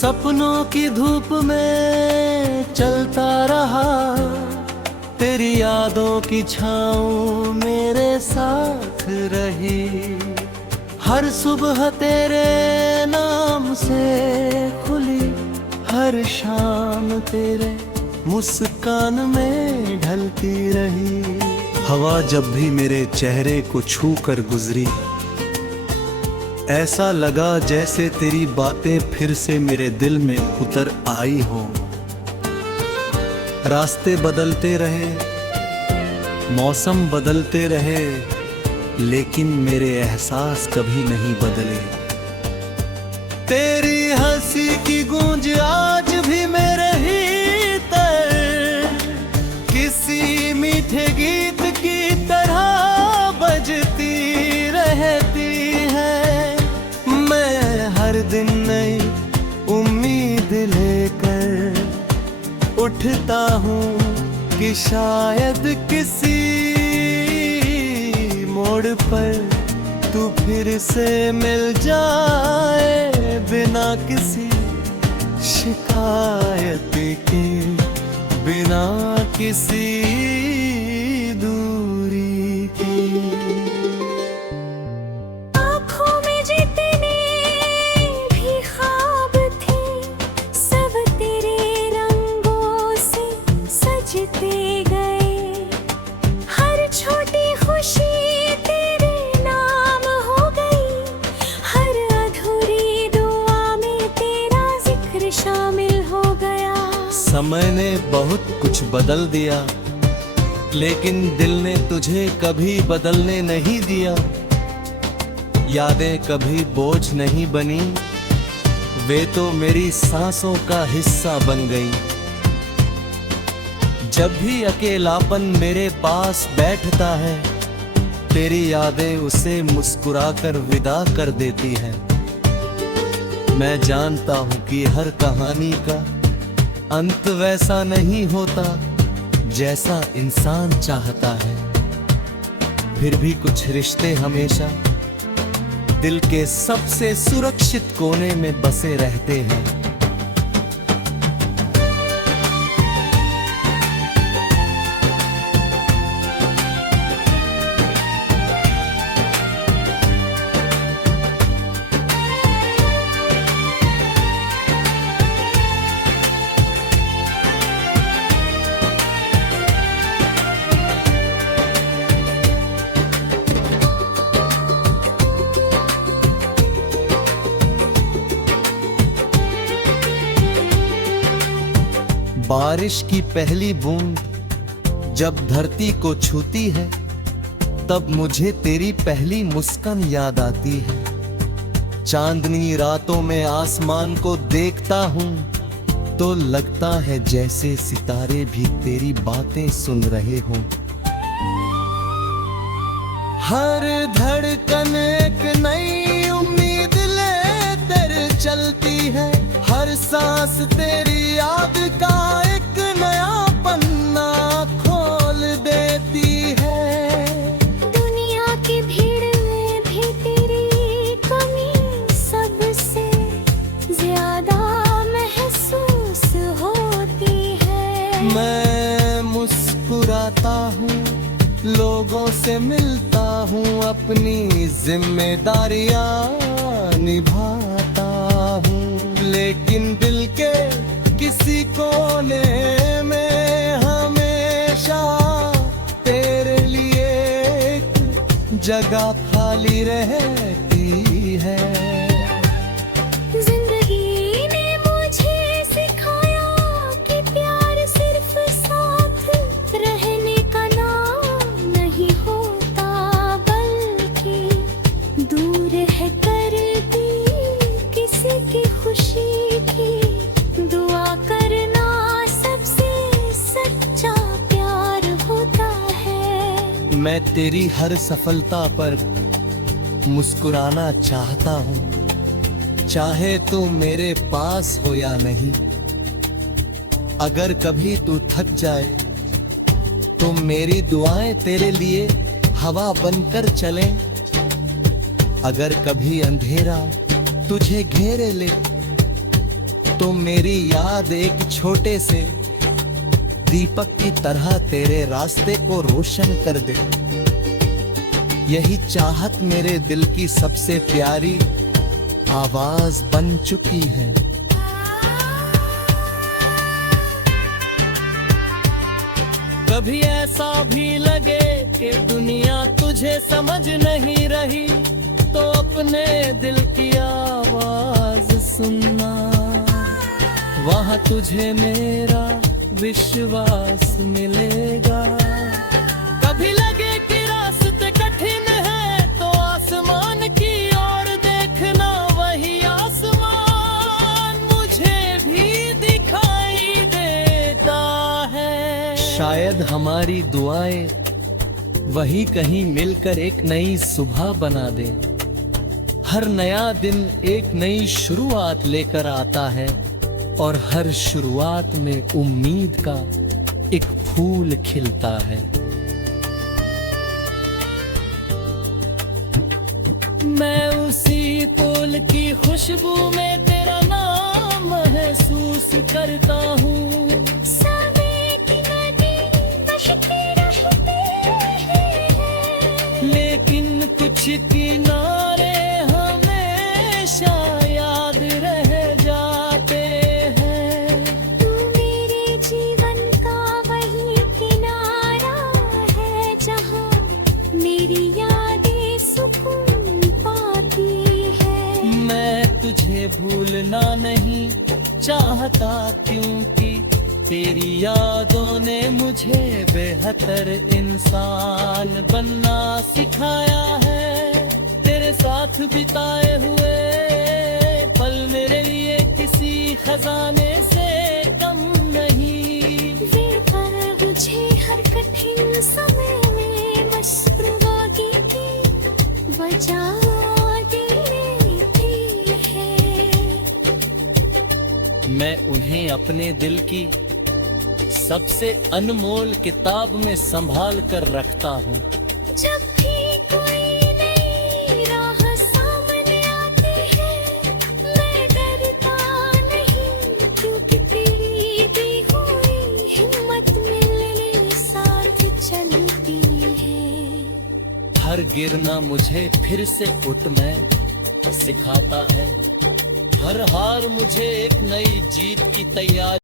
सपनों की धूप में चलता रहा, तेरी यादों की छाँव मेरे साथ रही। हर सुबह तेरे नाम से खुली, हर शाम तेरे मुस्कान में ढलती रही। हवा जब भी मेरे चेहरे को छू कर गुजरी, ऐसा लगा जैसे तेरी बातें फिर से मेरे दिल में उतर आई हो। रास्ते बदलते रहे, मौसम बदलते रहे, लेकिन मेरे एहसास कभी नहीं बदले। तेरी हंसी की गूंज आज भी मेरे भीतर किसी मीठे गीत की तरह बजती रहती है। मैं हर दिन नई उम्मीद लेकर उठता हूँ कि शायद किसी मोड़ पर तू फिर से मिल जाए, बिना किसी शिकायत के, बिना किसी दूरी के। आँखों में जितने भी ख्वाब थे, सब तेरे रंगों से सजते गए। हर छोटी खुशी तेरे नाम हो गई, हर अधूरी दुआ में तेरा जिक्र शामिल हो गया। समय ने बहुत कुछ बदल दिया, लेकिन दिल ने तुझे कभी बदलने नहीं दिया। यादें कभी बोझ नहीं बनी, वे तो मेरी सांसों का हिस्सा बन गई। जब भी अकेलापन मेरे पास बैठता है, तेरी यादें उसे मुस्कुराकर विदा कर देती हैं। मैं जानता हूँ कि हर कहानी का अंत वैसा नहीं होता जैसा इंसान चाहता है, फिर भी कुछ रिश्ते हमेशा दिल के सबसे सुरक्षित कोने में बसे रहते हैं। बारिश की पहली बूंद जब धरती को छूती है, तब मुझे तेरी पहली मुस्कान याद आती है। चांदनी रातों में आसमान को देखता हूँ तो लगता है जैसे सितारे भी तेरी बातें सुन रहे हों। हर धड़कन एक नई उम्मीद लेकर चलती है, हर सांस तेरी याद का एक नया पन्ना खोल देती है। दुनिया की भीड़ में भी तेरी कमी सबसे ज्यादा महसूस होती है। मैं मुस्कुराता हूँ, लोगों से मिलता हूँ, अपनी जिम्मेदारियाँ निभाता हूँ, लेकिन दिल के किसी कोने में हमेशा तेरे लिए एक जगह खाली रहती है। जिंदगी ने मुझे सिखाया कि प्यार सिर्फ साथ रहने का नाम नहीं होता, बल्कि दूर है कर दी किसी की खुशी की दुआ करना सबसे सच्चा प्यार होता है। मैं तेरी हर सफलता पर मुस्कुराना चाहता हूँ, चाहे तू मेरे पास हो या नहीं। अगर कभी तू थक जाए तो मेरी दुआएं तेरे लिए हवा बनकर चलें। अगर कभी अंधेरा तुझे घेरे ले तो मेरी याद एक छोटे से दीपक की तरह तेरे रास्ते को रोशन कर दे। यही चाहत मेरे दिल की सबसे प्यारी आवाज बन चुकी है। कभी ऐसा भी लगे कि दुनिया तुझे समझ नहीं रही, तो अपने दिल की आवाज सुनना, वहाँ तुझे मेरा विश्वास मिलेगा। कभी लगे कि रास्ते कठिन है, तो आसमान की ओर देखना, वही आसमान मुझे भी दिखाई देता है। शायद हमारी दुआएं वही कहीं मिलकर एक नई सुबह बना दे। हर नया दिन एक नई शुरुआत लेकर आता है, और हर शुरुआत में उम्मीद का एक फूल खिलता है। मैं उसी फूल की खुशबू में तेरा नाम महसूस करता हूँ। समय की नदी बहती रहती है, लेकिन कुछ किनारे हमेशा याद रह जाते हैं। तू मेरे जीवन का वही किनारा है, जहाँ मेरी यादें सुकून पाती है। मैं तुझे भूलना नहीं चाहता, क्योंकि तेरी यादों ने मुझे बेहतर इंसान बनना सिखाया है। तेरे साथ बिताए हुए पल मेरे लिए किसी खजाने से कम नहीं। वे पर मुझे हर कठिन समय में मस्कुराने की वजह देती है। मैं उन्हें अपने दिल की सबसे अनमोल किताब में संभाल कर रखता हूँ। जब भी कोई नई राह सामने आती है, मैं डरता नहीं, क्योंकि तेरी दी हुई हिम्मत मेरे साथ चलती है। हर गिरना मुझे फिर से उठना सिखाता है, हर हार मुझे एक नई जीत की तैयारी